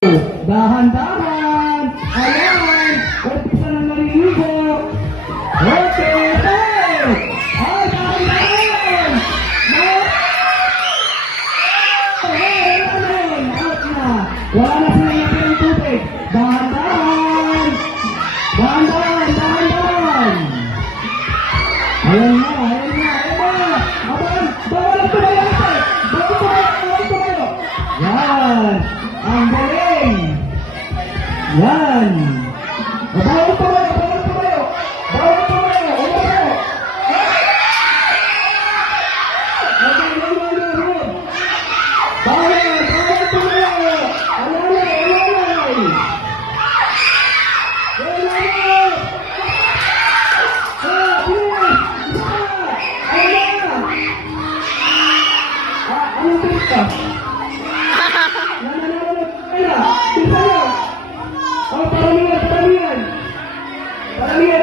Dahan-dahan. Ayan. Umpisa na naliligo. Okay. Hey. Ay, dahan-dahan. Out na. Wala na sila ng tubig. Dahan-dahan. Dahan-dahan. Dahan-dahan. Ayan na. Ayan na. Ayan na. Ayan. Bawal ang tumayo. Bawal tumayo. Bawal tumayo. Yan. Ang galing. Yan. Bawal tumayo. Bawal tumayo. Bawal tumayo. Umayo. Bawal. Bawal tumayo. Alalay. Alalay. Alalay. Anong trip ka? Paramihan.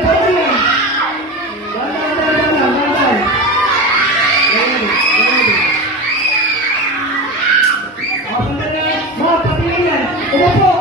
Mga patingin yan. Umapo.